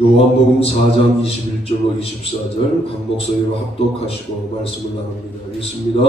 요한복음 4장 21절로 24절 한 목소리로 합독하시고 말씀을 나눕니다. 읽습니다.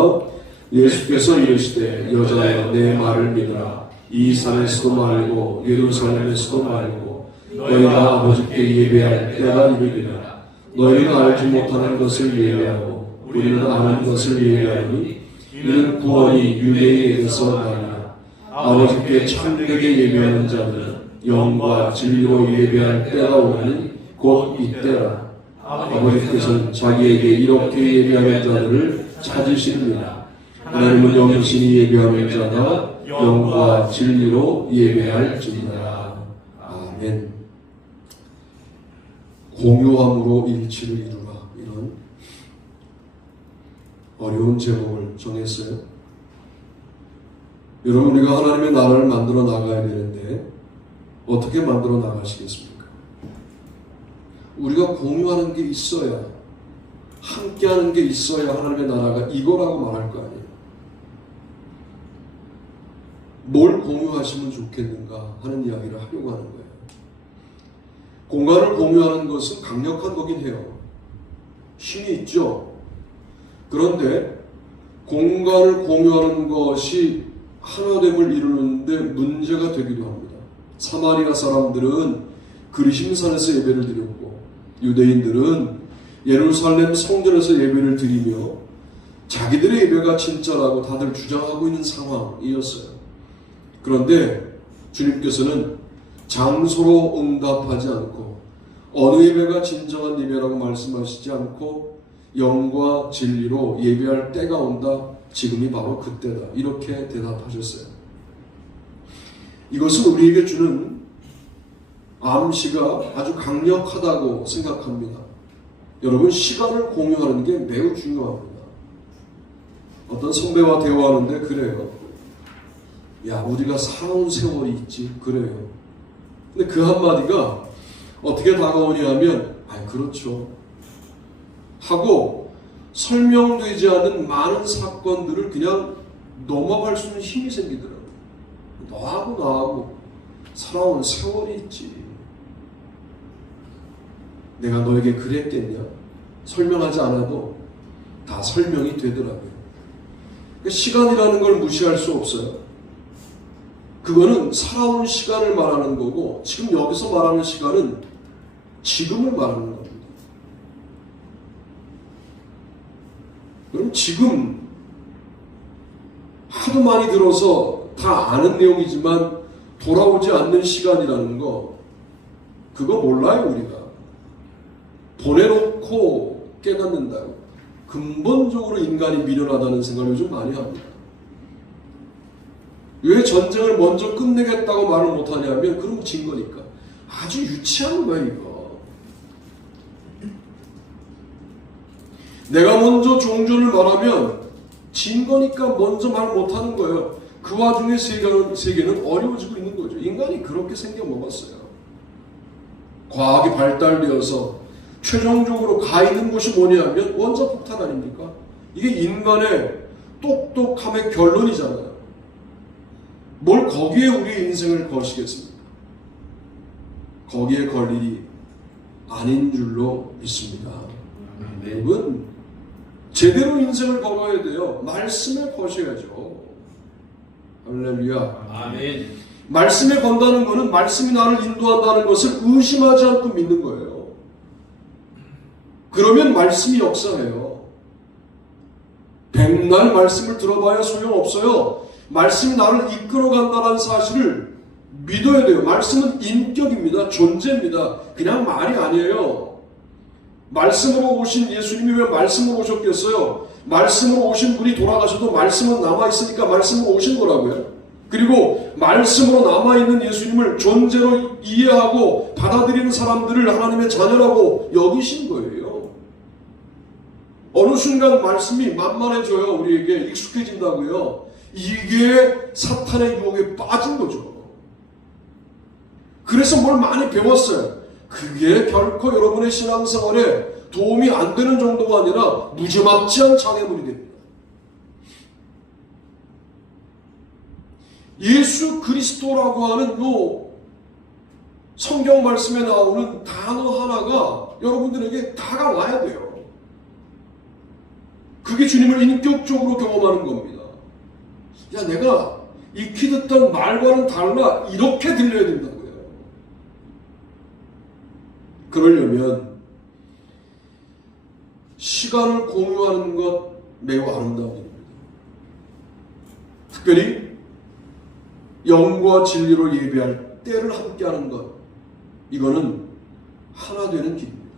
예수께서 이르시되 여자여 내 말을 믿으라. 이 산에서도 말고 예루살렘에서도 말고 너희가 아버지께 예배할 때가 이르리라. 너희는 알지 못하는 것을 예배하고 우리는 아는 것을 예배하니 이는 구원이 유대인에게서 나니라. 아버지께 참되게 예배하는 자들은 영과 진리로 예배할 때가 오니 곧 이때라. 아버지께서는 자기에게 이렇게 예배하는 자들을 찾으시느니라. 하나님은 영이시니 예배하는 자가 영과 진리로 예배할지니라. 아멘. 공유함으로 일치를 이루라. 이런 어려운 제목을 정했어요. 여러분, 우리가 하나님의 나라를 만들어 나가야 되는데 어떻게 만들어 나가시겠습니까? 우리가 공유하는 게 있어야, 함께하는 게 있어야 하나님의 나라가 이거라고 말할 거 아니에요. 뭘 공유하시면 좋겠는가 하는 이야기를 하려고 하는 거예요. 공간을 공유하는 것은 강력한 거긴 해요. 힘이 있죠. 그런데 공간을 공유하는 것이 하나됨을 이루는데 문제가 되기도 합니다. 사마리아 사람들은 그리심산에서 예배를 드렸고 유대인들은 예루살렘 성전에서 예배를 드리며 자기들의 예배가 진짜라고 다들 주장하고 있는 상황이었어요. 그런데 주님께서는 장소로 응답하지 않고 어느 예배가 진정한 예배라고 말씀하시지 않고 영과 진리로 예배할 때가 온다. 지금이 바로 그때다. 이렇게 대답하셨어요. 이것은 우리에게 주는 암시가 아주 강력하다고 생각합니다. 여러분, 시간을 공유하는 게 매우 중요합니다. 어떤 선배와 대화하는데 그래요. 야, 우리가 살아온 세월이 있지. 그래요. 근데 그 한마디가 어떻게 다가오냐 하면 그렇죠 하고 설명되지 않는 많은 사건들을 그냥 넘어갈 수 있는 힘이 생기더라고요. 너하고 나하고 살아온 세월이 있지. 내가 너에게 그랬겠냐? 설명하지 않아도 다 설명이 되더라고요. 시간이라는 걸 무시할 수 없어요. 그거는 살아온 시간을 말하는 거고 지금 여기서 말하는 시간은 지금을 말하는 겁니다. 그럼 지금 하도 많이 들어서 다 아는 내용이지만 돌아오지 않는 시간이라는 거, 그거 몰라요. 우리가 보내놓고 깨닫는다고. 근본적으로 인간이 미련하다는 생각을 요즘 많이 합니다. 왜 전쟁을 먼저 끝내겠다고 말을 못하냐면 그럼 진 거니까. 아주 유치한 거예요 이거. 내가 먼저 종전을 말하면 진 거니까 먼저 말 못하는 거예요. 그 와중에 세계는 어려워지고 있는 거죠. 인간이 그렇게 생겨먹었어요. 과학이 발달되어서 최종적으로 가 있는 곳이 뭐냐면 원자폭탄 아닙니까? 이게 인간의 똑똑함의 결론이잖아요. 뭘 거기에 우리의 인생을 거시겠습니까? 거기에 걸 일이 아닌 줄로 믿습니다. 여러분, 제대로 인생을 걸어야 돼요. 말씀을 거셔야죠. 할렐루야. 아멘. 말씀에 건다는 것은 말씀이 나를 인도한다는 것을 의심하지 않고 믿는 거예요. 그러면 말씀이 역사해요. 백날 말씀을 들어봐야 소용없어요. 말씀이 나를 이끌어간다는 사실을 믿어야 돼요. 말씀은 인격입니다. 존재입니다. 그냥 말이 아니에요. 말씀으로 오신 예수님이 왜 말씀으로 오셨겠어요? 말씀으로 오신 분이 돌아가셔도 말씀은 남아있으니까 말씀으로 오신 거라고요. 그리고 말씀으로 남아있는 예수님을 존재로 이해하고 받아들이는 사람들을 하나님의 자녀라고 여기신 거예요. 어느 순간 말씀이 만만해져요. 우리에게 익숙해진다고요. 이게 사탄의 유혹에 빠진 거죠. 그래서 뭘 많이 배웠어요. 그게 결코 여러분의 신앙생활에 도움이 안 되는 정도가 아니라 무지막지한 장애물이 됩니다. 예수 그리스도라고 하는 요 성경 말씀에 나오는 단어 하나가 여러분들에게 다가와야 돼요. 그게 주님을 인격적으로 경험하는 겁니다. 야, 내가 익히 듣던 말과는 달라, 이렇게 들려야 된다고요. 그러려면 시간을 공유하는 것 매우 아름다운 일입니다. 특별히 영과 진리로 예배할 때를 함께하는 것, 이거는 하나 되는 길입니다.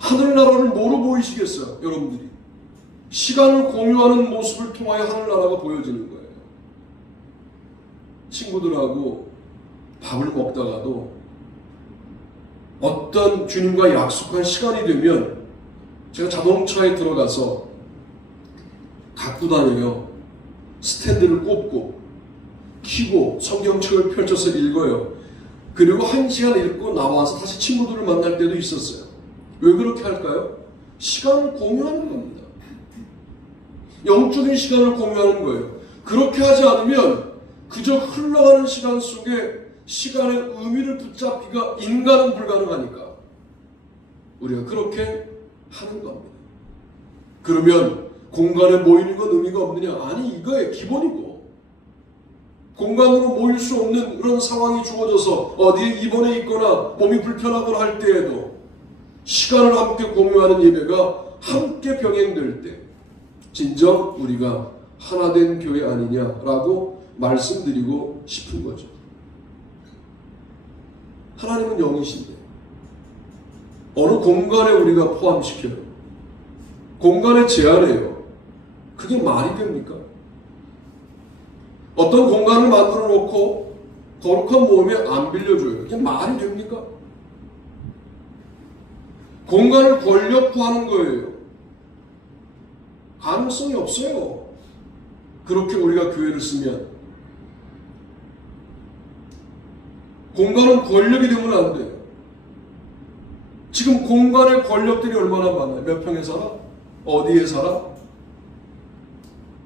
하늘나라를 뭐로 보이시겠어요? 여러분들이 시간을 공유하는 모습을 통하여 하늘나라가 보여지는 거예요. 친구들하고 밥을 먹다가도 어떤 주님과 약속한 시간이 되면 제가 자동차에 들어가서 갖고 다녀요. 스탠드를 꼽고 키고 성경책을 펼쳐서 읽어요. 그리고 1시간 읽고 나와서 다시 친구들을 만날 때도 있었어요. 왜 그렇게 할까요? 시간을 공유하는 겁니다. 영적인 시간을 공유하는 거예요. 그렇게 하지 않으면 그저 흘러가는 시간 속에 시간의 의미를 붙잡기가 인간은 불가능하니까 우리가 그렇게 하는 겁니다. 그러면 공간에 모이는 건 의미가 없느냐? 아니, 이거의 기본이고, 공간으로 모일 수 없는 그런 상황이 주어져서 어디에 입원해 있거나 몸이 불편하거나 할 때에도 시간을 함께 공유하는 예배가 함께 병행될 때 진정 우리가 하나 된 교회 아니냐라고 말씀드리고 싶은 거죠. 하나님은 영이신데 어느 공간에 우리가 포함시켜요. 공간에 제한해요. 그게 말이 됩니까? 어떤 공간을 만들어 놓고 거룩한 모험에 안 빌려줘요. 이게 말이 됩니까? 공간을 권력화하는 거예요. 가능성이 없어요. 그렇게 우리가 교회를 쓰면 공간은 권력이 되면 안 돼요. 지금 공간의 권력들이 얼마나 많아요? 몇 평에 살아? 어디에 살아?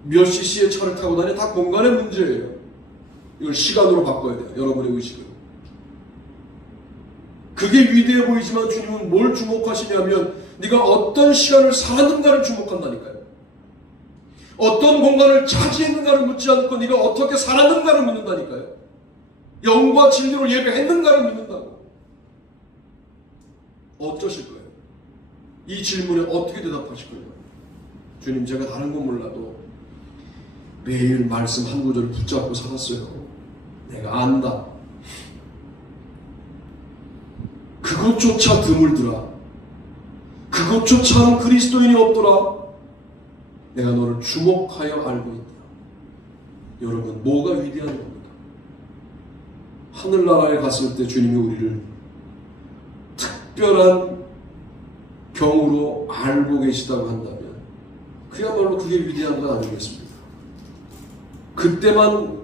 몇 cc의 차를 타고 다니? 다 공간의 문제예요. 이걸 시간으로 바꿔야 돼요. 여러분의 의식을. 그게 위대해 보이지만 주님은 뭘 주목하시냐면 네가 어떤 시간을 살았는가를 주목한다니까요. 어떤 공간을 차지했는가를 묻지 않고 네가 어떻게 살았는가를 묻는다니까요. 영과 진리로 예배했는가를 묻는다고. 어쩌실 거예요? 이 질문에 어떻게 대답하실 거예요? 주님, 제가 다른 건 몰라도 매일 말씀 한 구절을 붙잡고 살았어요. 내가 안다. 그것조차 드물더라. 그것조차는 그리스도인이 없더라. 내가 너를 주목하여 알고 있다. 여러분, 뭐가 위대한 겁니까? 하늘나라에 갔을 때 주님이 우리를 특별한 경우로 알고 계시다고 한다면 그야말로 그게 위대한 건 아니겠습니까? 그때만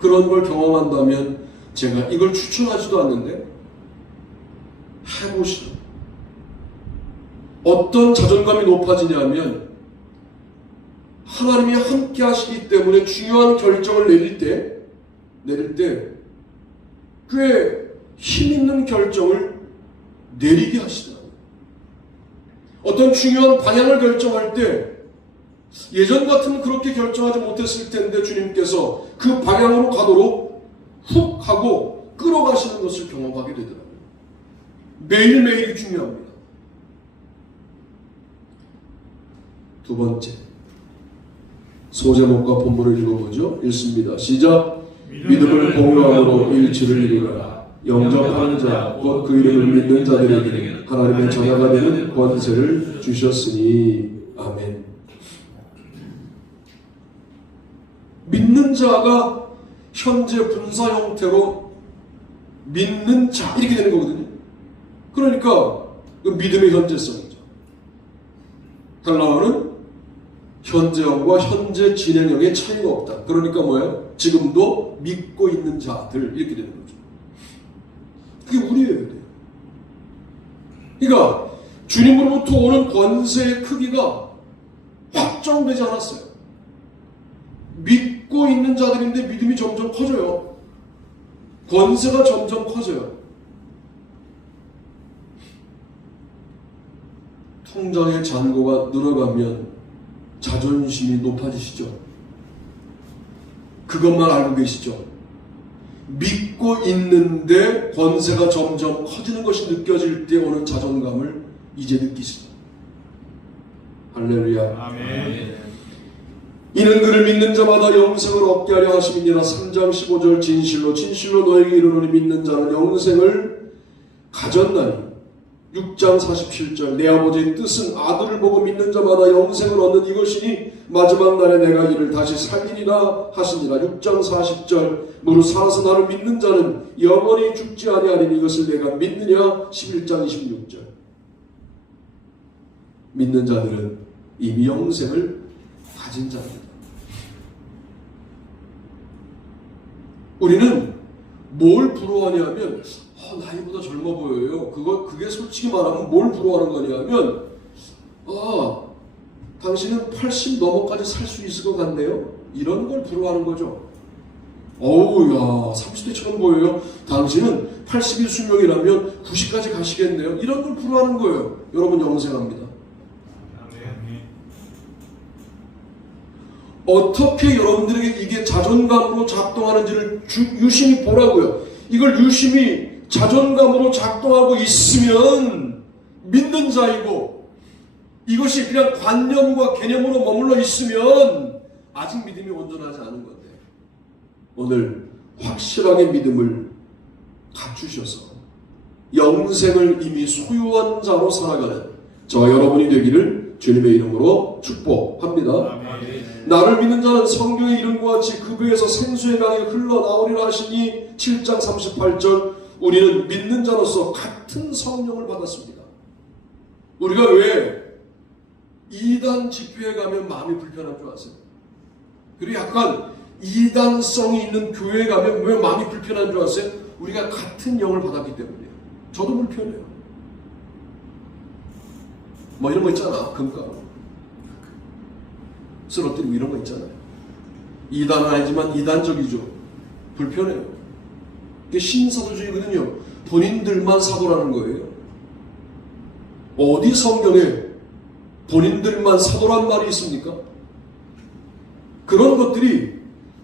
그런 걸 경험한다면 제가 이걸 추천하지도 않는데 해보시죠. 어떤 자존감이 높아지냐면 하나님이 함께 하시기 때문에 중요한 결정을 내릴 때 꽤 힘있는 결정을 내리게 하시더라고요. 어떤 중요한 방향을 결정할 때 예전 같으면 그렇게 결정하지 못했을 텐데 주님께서 그 방향으로 가도록 훅 하고 끌어가시는 것을 경험하게 되더라고요. 매일매일이 중요합니다. 두 번째, 소제목과 본문을 읽어보죠. 읽습니다. 시작. 믿음을 공유함으로 일치를 이루라. 영접하는 자, 곧 그 이름을 믿는 자들에게 하나님의 자녀가 되는 권세를 주셨으니. 아멘. 믿는 자가 현재 분사 형태로 믿는 자 이렇게 되는 거거든요. 그러니까 그 믿음의 현재성이죠. 달라오는 현재형과 현재 진행형의 차이가 없다. 그러니까 뭐예요? 지금도 믿고 있는 자들 이렇게 되는 거죠. 그게 우리예요. 그러니까 주님으로부터 오는 권세의 크기가 확정되지 않았어요. 믿고 있는 자들인데 믿음이 점점 커져요. 권세가 점점 커져요. 통장의 잔고가 늘어가면 자존심이 높아지시죠. 그것만 알고 계시죠. 믿고 있는데 권세가 점점 커지는 것이 느껴질 때 오는 자존감을 이제 느끼시죠. 할렐루야. 아멘. 이는 그를 믿는 자마다 영생을 얻게 하려 하심이니라. 3장 15절 진실로 너에게 이르노니 믿는 자는 영생을 가졌나니. 6장 47절 내 아버지의 뜻은 아들을 보고 믿는 자마다 영생을 얻는 이것이니 마지막 날에 내가 이를 다시 살리리라 하시니라. 6장 40절 무릇 살아서 나를 믿는 자는 영원히 죽지 아니하리니 이것을 내가 믿느냐. 11장 26절 믿는 자들은 이미 영생을 가진 자입니다. 우리는 뭘 부러워하냐면 나이보다 젊어 보여요. 그게 솔직히 말하면 뭘 부러워하는 거냐면 당신은 80 넘어까지 살 수 있을 것 같네요. 이런 걸 부러워하는 거죠. 어우야 30대처럼 보여요. 당신은 80일 수명이라면 90까지 가시겠네요. 이런 걸 부러워하는 거예요. 여러분 영생합니다. 어떻게 여러분들에게 이게 자존감으로 작동하는지를 유심히 보라고요. 이걸 유심히 자존감으로 작동하고 있으면 믿는 자이고, 이것이 그냥 관념과 개념으로 머물러 있으면 아직 믿음이 온전하지 않은 건데, 오늘 확실하게 믿음을 갖추셔서 영생을 이미 소유한 자로 살아가는 저와 여러분이 되기를 주님의 이름으로 축복합니다. 나를 믿는 자는 성경의 이름과 같이 그 배에서 생수의 강이 흘러나오리라 하시니 7장 38절 우리는 믿는 자로서 같은 성령을 받았습니다. 우리가 왜 이단 집회에 가면 마음이 불편한 줄 아세요? 그리고 약간 이단성이 있는 교회에 가면 왜 마음이 불편한 줄 아세요? 우리가 같은 영을 받았기 때문이에요. 저도 불편해요. 뭐 이런 거 있잖아. 금가루 쓰러뜨리고 이런 거 있잖아요. 이단은 아니지만 이단적이죠. 불편해요. 이게 신사도주의거든요. 본인들만 사도라는 거예요. 어디 성경에 본인들만 사도란 말이 있습니까? 그런 것들이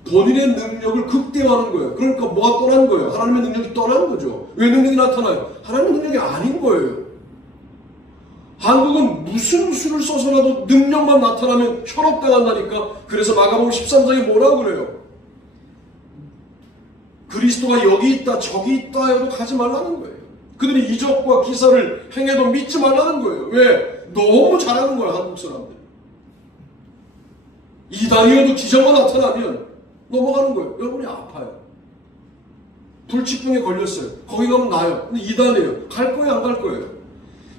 본인의 능력을 극대화하는 거예요. 그러니까 뭐가 떠난 거예요? 하나님의 능력이 떠난 거죠. 왜 능력이 나타나요? 하나님의 능력이 아닌 거예요. 한국은 무슨 수를 써서라도 능력만 나타나면 현혹당한다니까. 그래서 마가복음 13장에 뭐라고 그래요? 그리스도가 여기 있다 저기 있다 해도 가지 말라는 거예요. 그들이 이적과 기사를 행해도 믿지 말라는 거예요. 왜? 너무 잘하는 거야 한국 사람들. 이단이어도 기적만 나타나면 넘어가는 거예요. 여러분이 아파요. 불치병에 걸렸어요. 거기 가면 나아요. 근데 이단이에요. 갈 거예요 안 갈 거예요?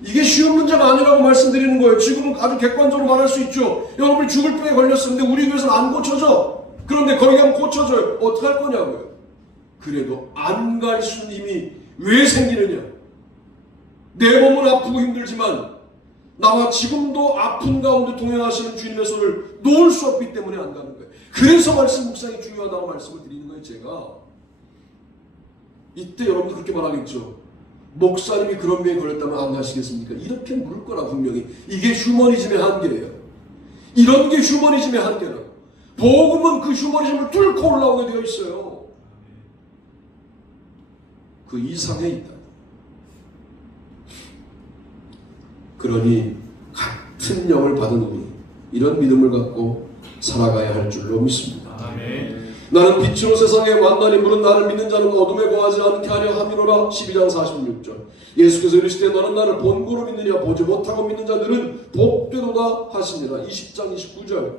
이게 쉬운 문제가 아니라고 말씀드리는 거예요. 지금은 아주 객관적으로 말할 수 있죠. 여러분이 죽을 병에 걸렸어요. 근데 우리 교회에서는 안 고쳐져. 그런데 거기 가면 고쳐져요. 어떻게 할 거냐고요. 그래도 안 갈 수는 이미 왜 생기느냐. 내 몸은 아프고 힘들지만 나와 지금도 아픈 가운데 동행하시는 주님의 손을 놓을 수 없기 때문에 안 가는 거예요. 그래서 말씀 묵상이 중요하다고 말씀을 드리는 거예요. 제가 이때 여러분도 그렇게 말하겠죠. 목사님이 그런 병에 걸렸다면 안 가시겠습니까? 이렇게 물을 거라 분명히. 이게 휴머니즘의 한계예요. 이런 게 휴머니즘의 한계라고. 복음은 그 휴머니즘을 뚫고 올라오게 되어 있어요. 그 이상에 있다. 그러니 같은 영을 받은 우리 이런 믿음을 갖고 살아가야 할 줄로 믿습니다. 아멘. 나는 빛으로 세상에 왔나니 물은 나를 믿는 자는 어둠에 거하지 않게 하려 함이로라. 12장 46절 예수께서 이르시되 너는 나를 본고로 믿느냐 보지 못하고 믿는 자들은 복되도다 하시니라. 20장 29절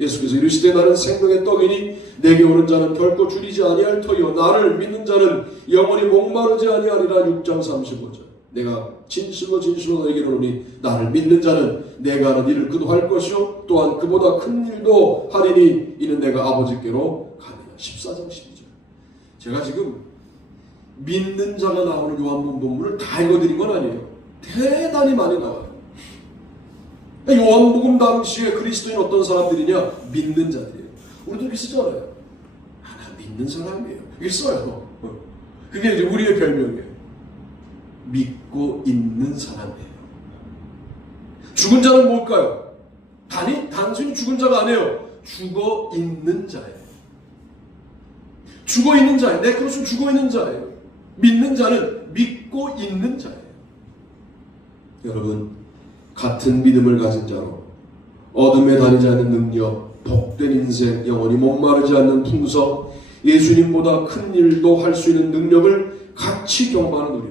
예수께서 이르시되 나는 생명의 떡이니 내게 오는 자는 결코 줄이지 아니할 터이요 나를 믿는 자는 영원히 목마르지 아니하리라. 6장 35절 내가 진실로 너에게 이르노니 나를 믿는 자는 내가 하는 일을 그도 할 것이요 또한 그보다 큰 일도 하리니 이는 내가 아버지께로 가리라. 14장 12절 제가 지금 믿는 자가 나오는 요한복음 본문을 다 읽어드린 건 아니에요. 대단히 많이 나와요. 요한복음 당시에 그리스도인 어떤 사람들이냐? 믿는 자들이에요. 우리도 이렇게 쓰잖아요. 나 믿는 사람이에요. 이렇게 써요. 그게 이제 우리의 별명이에요. 믿고 있는 사람이에요. 죽은 자는 뭘까요? 단순히 죽은 자가 아니에요. 죽어 있는 자예요. 죽어 있는 자예요. 네크로스는 죽어 있는 자예요. 믿는 자는 믿고 있는 자예요. 여러분, 같은 믿음을 가진 자로 어둠에 다니지 않는 능력, 복된 인생, 영원히 목마르지 않는 풍성, 예수님보다 큰 일도 할 수 있는 능력을 같이 경험하는 우리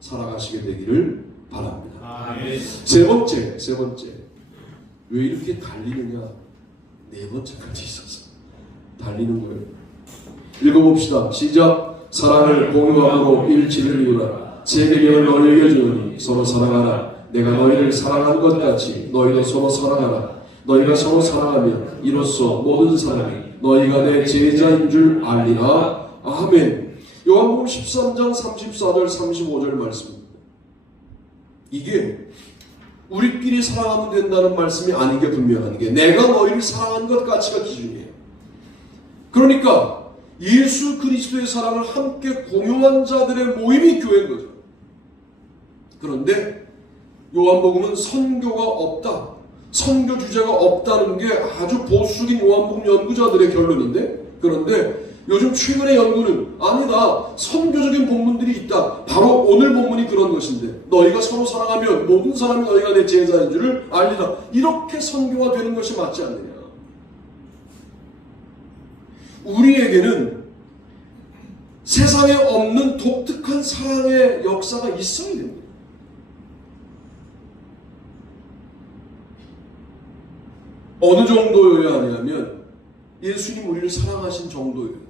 살아가시게 되기를 바랍니다. 세 번째, 왜 이렇게 달리느냐? 네 번째까지 있어서 달리는 거예요. 읽어봅시다. 시작. 사랑을 공유함으로 일치를 이루라. 제 계명을 너희에게 주노니 서로 사랑하라. 내가 너희를 사랑한 것 같이 너희도 서로 사랑하라. 너희가 서로 사랑하면 이로써 모든 사람이 너희가 내 제자인 줄 알리라. 아멘. 요한복음 13장 34절 35절 말씀입니다. 이게 우리끼리 사랑하면 된다는 말씀이 아닌 게 분명한 게 내가 너희를 사랑한 것 같이가 기준이에요. 그러니까 예수 그리스도의 사랑을 함께 공유한 자들의 모임이 교회인 거죠. 그런데 요한복음은 선교가 없다, 선교 주제가 없다는 게 아주 보수적인 요한복음 연구자들의 결론인데, 그런데 요즘 최근의 연구는 아니다, 선교적인 본문들이 있다. 바로 오늘 본문이 그런 것인데, 너희가 서로 사랑하면 모든 사람이 너희가 내 제자인 줄을 알리라. 이렇게 선교가 되는 것이 맞지 않느냐. 우리에게는 세상에 없는 독특한 사랑의 역사가 있어야 됩니다. 어느 정도여야 하냐면 예수님 우리를 사랑하신 정도예요.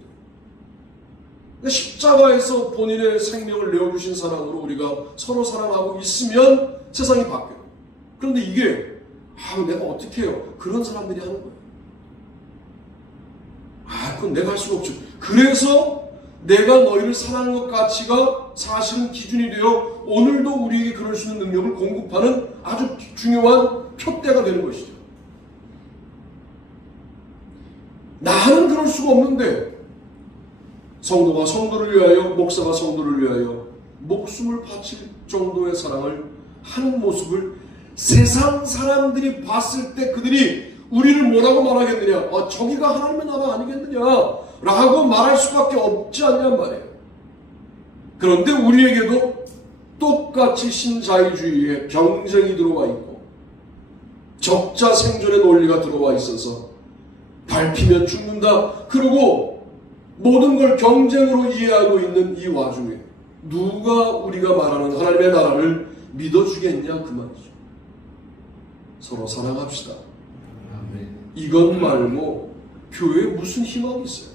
십자가에서 본인의 생명을 내어주신 사랑으로 우리가 서로 사랑하고 있으면 세상이 바뀌어요. 그런데 이게 내가 어떻게 해요? 그런 사람들이 하는 거예요. 그건 내가 할 수가 없죠. 그래서 내가 너희를 사랑하는 것 가치가 사실은 기준이 되어 오늘도 우리에게 그럴 수 있는 능력을 공급하는 아주 중요한 표대가 되는 것이죠. 나는 그럴 수가 없는데 성도가 성도를 위하여, 목사가 성도를 위하여 목숨을 바칠 정도의 사랑을 하는 모습을 세상 사람들이 봤을 때 그들이 우리를 뭐라고 말하겠느냐? 저기가 하나님의 나라 아니겠느냐? 라고 말할 수밖에 없지 않냔 말이에요. 그런데 우리에게도 똑같이 신자유주의의 경쟁이 들어와 있고 적자 생존의 논리가 들어와 있어서 밟히면 죽는다. 그리고 모든 걸 경쟁으로 이해하고 있는 이 와중에 누가 우리가 말하는 하나님의 나라를 믿어주겠냐 그 말이죠. 서로 사랑합시다. 이것 말고 교회에 무슨 희망이 있어요?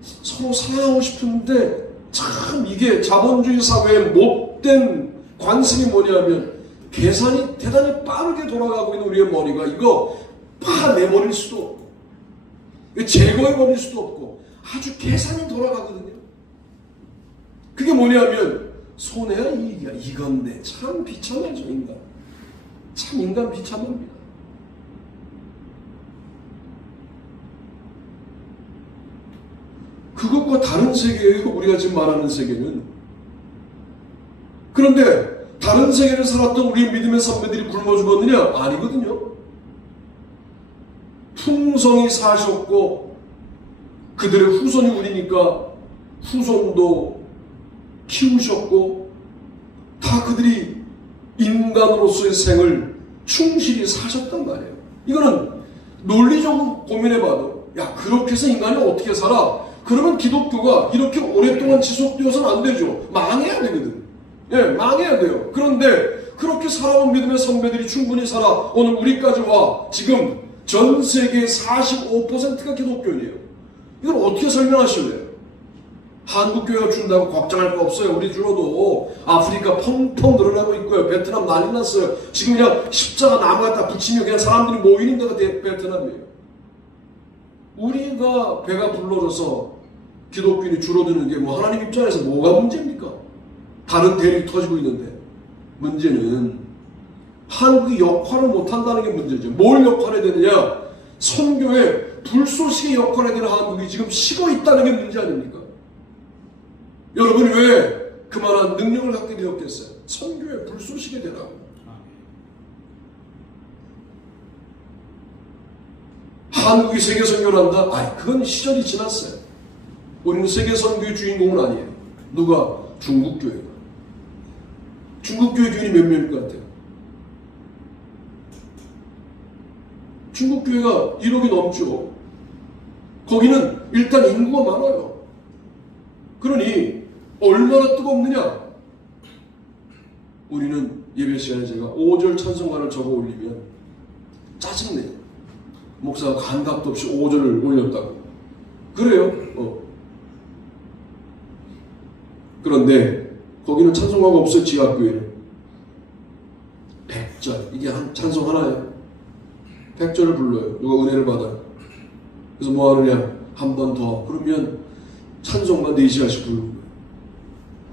서로 사랑하고 싶은데 참 이게 자본주의 사회의 못된 관습이 뭐냐면 계산이 대단히 빠르게 돌아가고 있는 우리의 머리가 이거 파내버릴 수도 없고 제거해버릴 수도 없고 아주 계산이 돌아가거든요. 그게 뭐냐면 손해야 이익이야. 이건데 참 비참하죠 인간. 참 인간 비참합니다. 그것과 다른 세계예요. 우리가 지금 말하는 세계는. 그런데 다른 세계를 살았던 우리 믿음의 선배들이 굶어 죽었느냐? 아니거든요. 풍성히 사셨고 그들의 후손이 우리니까 후손도 키우셨고 다 그들이 인간으로서의 생을 충실히 사셨단 말이에요. 이거는 논리적으로 고민해봐도 그렇게 해서 인간이 어떻게 살아? 그러면 기독교가 이렇게 오랫동안 지속되어서는 안 되죠. 망해야 되거든. 망해야 돼요. 그런데 그렇게 살아온 믿음의 선배들이 충분히 살아 오늘 우리까지 와 지금 전 세계의 45%가 기독교인이에요. 이걸 어떻게 설명하실래요? 한국교회가 준다고 걱정할 거 없어요. 우리 줄어도 아프리카 펑펑 늘어나고 있고요. 베트남 난리 났어요. 지금 그냥 십자가 나무 갖다 붙이면 그냥 사람들이 모이는 데가 베트남이에요. 우리가 배가 불러져서 기독교인이 줄어드는 게 뭐 하나님 입장에서 뭐가 문제입니까? 다른 대륙이 터지고 있는데 문제는 한국이 역할을 못한다는 게 문제죠. 뭘 역할해야 되느냐? 선교에 불쏘시개 역할에 대한 한국이 지금 식어 있다는 게 문제 아닙니까? 여러분이 왜 그만한 능력을 갖게 되었겠어요? 선교에 불쏘시개 되라고. 한국이 세계 선교를 한다? 아이, 그건 시절이 지났어요. 우리는 세계 선교의 주인공은 아니에요. 누가? 중국 교회가. 중국 교회 교인이 몇 명일 것 같아요? 중국 교회가 1억이 넘죠. 거기는 일단 인구가 많아요. 그러니 얼마나 뜨겁느냐? 우리는 예배 시간에 제가 5절 찬송가를 적어 올리면 짜증내요. 목사가 감각도 없이 5절을 올렸다고. 그래요. 그런데 거기는 찬송가가 없어요. 지하교회는 100절, 이게 한 찬송 하나예요. 100절을 불러요. 누가 은혜를 받아요. 그래서 뭐 하느냐? 한 번 더. 그러면 찬송만 4시간씩 부르는 거예요.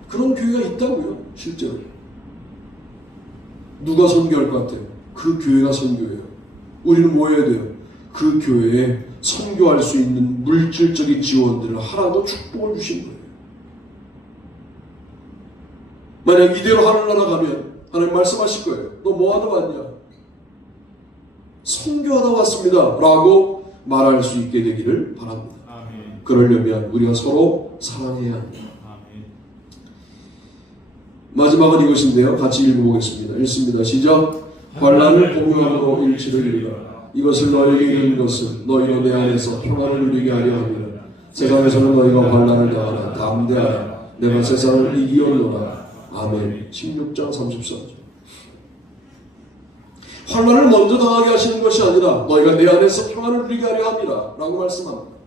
그런 교회가 있다고요. 실제로. 누가 선교할 것 같아요? 그 교회가 선교예요. 우리는 뭐 해야 돼요? 그 교회에 선교할 수 있는 물질적인 지원들을 하라고 축복을 주신 거예요. 만약 이대로 하늘나라 가면 하나님 말씀하실 거예요. 너 뭐 하다 왔냐? 선교하다 왔습니다 라고 말할 수 있게 되기를 바랍니다. 아멘. 그러려면 우리가 서로 사랑해야 합니다. 아멘. 마지막은 이것인데요. 같이 읽어보겠습니다. 읽습니다. 시작. 환난을 공유함으로 일치를 이루라. 이것을 너에게 이르는 것은 너희로 내 안에서 평안을 누리게 하려 함이라. 세상에서는 너희가 환난을 당하나 담대하라. 내가 세상을 이기었노라. 아멘. 16장 34절. 환난을 먼저 당하게 하시는 것이 아니라 너희가 내 안에서 평안을 누리게 하려 함이라 라고 말씀합니다.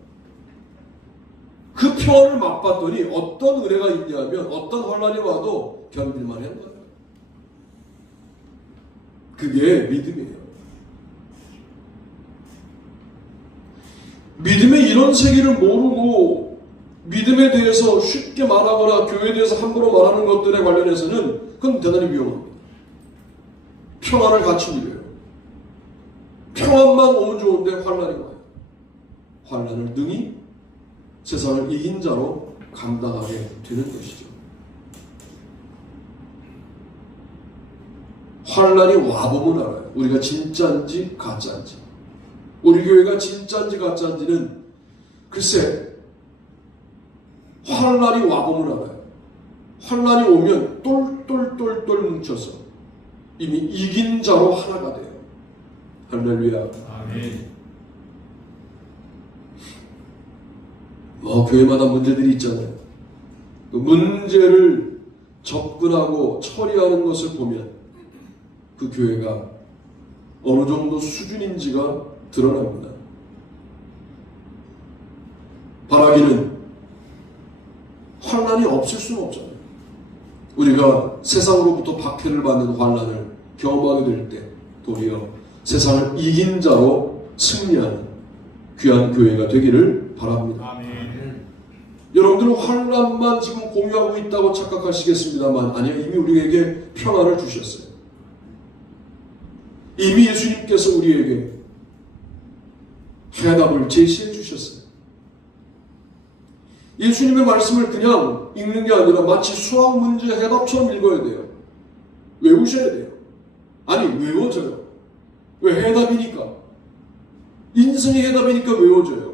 그 평안을 맛봤더니 어떤 은혜가 있냐면 어떤 환난이 와도 견딜만 한다. 그게 믿음이에요. 믿음의 이런 세계를 모르고 믿음에 대해서 쉽게 말하거나 교회에 대해서 함부로 말하는 것들에 관련해서는 그건 대단히 위험합니다. 평안을 같이 누려요. 평안만 오면 좋은데 환난이 와요. 환난을 능히 세상을 이긴 자로 감당하게 되는 것이죠. 환난이 와보면 알아요. 우리가 진짜인지 가짜인지. 우리 교회가 진짜인지 가짜인지는 글쎄 환난이 와보면 알아요. 환난이 오면 똘똘똘똘 뭉쳐서 이미 이긴 자로 하나가 돼요. 할렐루야. 아멘. 교회마다 문제들이 있잖아요. 그 문제를 접근하고 처리하는 것을 보면 그 교회가 어느 정도 수준인지가 드러납니다. 바라기는 환난이 없을 수는 없잖아요. 우리가 세상으로부터 박해를 받는 환난을 경험하게 될 때 도리어 세상을 이긴 자로 승리하는 귀한 교회가 되기를 바랍니다. 아멘. 여러분들은 환난만 지금 공유하고 있다고 착각하시겠습니다만 아니요, 이미 우리에게 평안을 주셨어요. 이미 예수님께서 우리에게 해답을 제시해 주셨어요. 예수님의 말씀을 그냥 읽는 게 아니라 마치 수학 문제 해답처럼 읽어야 돼요. 외우셔야 돼요. 아니, 외워져요. 왜? 해답이니까. 인생의 해답이니까 외워져요.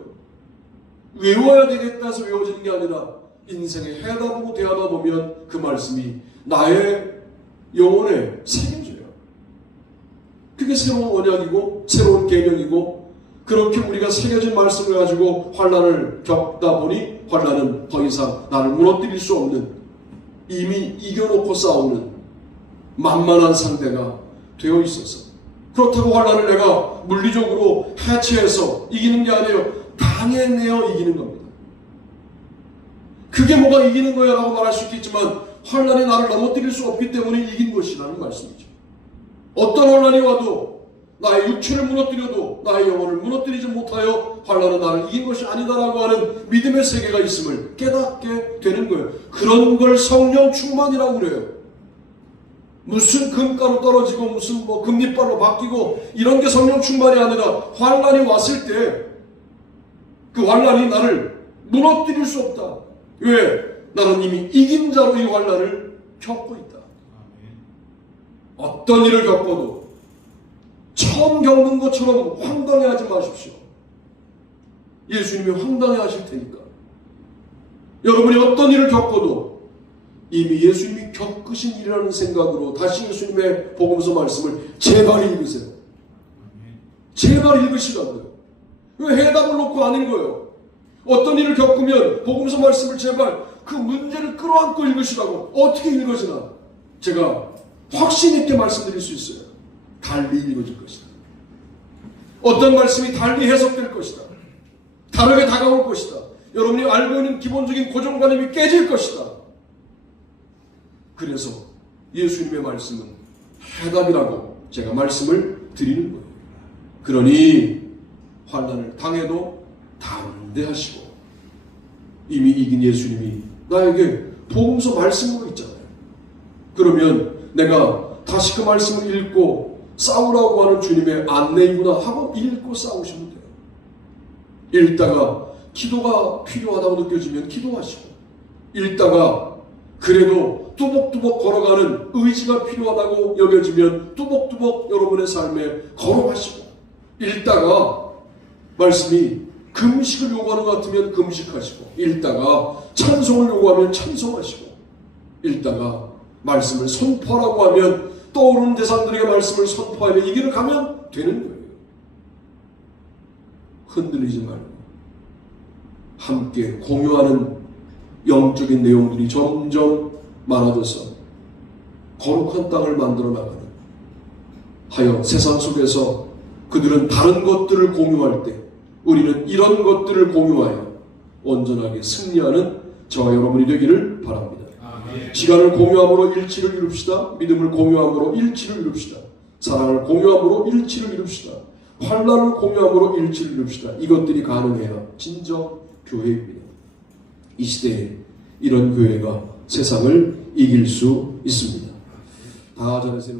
외워야 되겠다 해서 외워지는 게 아니라 인생의 해답으로 대하다 보면 그 말씀이 나의 영혼에 새겨져요. 그게 새로운 언약이고 새로운 계명이고 그렇게 우리가 새겨진 말씀을 가지고 환난을 겪다 보니 환난은 더 이상 나를 무너뜨릴 수 없는 이미 이겨놓고 싸우는 만만한 상대가 되어 있어서 그렇다고 환난을 내가 물리적으로 해체해서 이기는 게 아니에요. 당해내어 이기는 겁니다. 그게 뭐가 이기는 거야 라고 말할 수 있겠지만 환난이 나를 넘어뜨릴 수 없기 때문에 이긴 것이라는 말씀이죠. 어떤 환난이 와도 나의 육체를 무너뜨려도 나의 영혼을 무너뜨리지 못하여 환난은 나를 이긴 것이 아니다라고 하는 믿음의 세계가 있음을 깨닫게 되는 거예요. 그런 걸 성령 충만이라고 그래요. 무슨 금가루 떨어지고 무슨 금리빨로 바뀌고 이런 게 성령 충만이 아니라 환난이 왔을 때 그 환난이 나를 무너뜨릴 수 없다. 왜? 나는 이미 이긴 자로 이 환난을 겪고 있다. 어떤 일을 겪어도 처음 겪는 것처럼 황당해하지 마십시오. 예수님이 황당해하실 테니까. 여러분이 어떤 일을 겪어도 이미 예수님이 겪으신 일이라는 생각으로 다시 예수님의 복음서 말씀을 제발 읽으세요. 제발 읽으시라고요. 왜 해답을 놓고 안 읽어요? 어떤 일을 겪으면 복음서 말씀을 제발 그 문제를 끌어안고 읽으시라고. 어떻게 읽어지나? 제가 확신 있게 말씀드릴 수 있어요. 달리 읽어질 것이다. 어떤 말씀이 달리 해석될 것이다. 다르게 다가올 것이다. 여러분이 알고 있는 기본적인 고정관념이 깨질 것이다. 그래서 예수님의 말씀은 해답이라고 제가 말씀을 드리는 거예요. 그러니 환난을 당해도 담대하시고 이미 이긴 예수님이 나에게 복음서 말씀으로 있잖아요. 그러면 내가 다시 그 말씀을 읽고 싸우라고 하는 주님의 안내이구나 하고 읽고 싸우시면 돼요. 읽다가 기도가 필요하다고 느껴지면 기도하시고, 읽다가 그래도 뚜벅뚜벅 걸어가는 의지가 필요하다고 여겨지면 뚜벅뚜벅 여러분의 삶에 걸어가시고, 읽다가 말씀이 금식을 요구하는 것 같으면 금식하시고, 읽다가 찬송을 요구하면 찬송하시고, 읽다가 말씀을 선포하라고 하면 떠오르는 대상들에게 말씀을 선포하며 이 길을 가면 되는 거예요. 흔들리지 말고 함께 공유하는 영적인 내용들이 점점 많아져서 거룩한 땅을 만들어 나가는 하여 세상 속에서 그들은 다른 것들을 공유할 때 우리는 이런 것들을 공유하여 온전하게 승리하는 저와 여러분이 되기를 바랍니다. 아멘. 시간을 공유함으로 일치를 이룹시다. 믿음을 공유함으로 일치를 이룹시다. 사랑을 공유함으로 일치를 이룹시다. 환난을 공유함으로 일치를 이룹시다. 이것들이 가능해야 진정 교회입니다. 이 시대에 이런 교회가 세상을 이길 수 있습니다. 다 전해서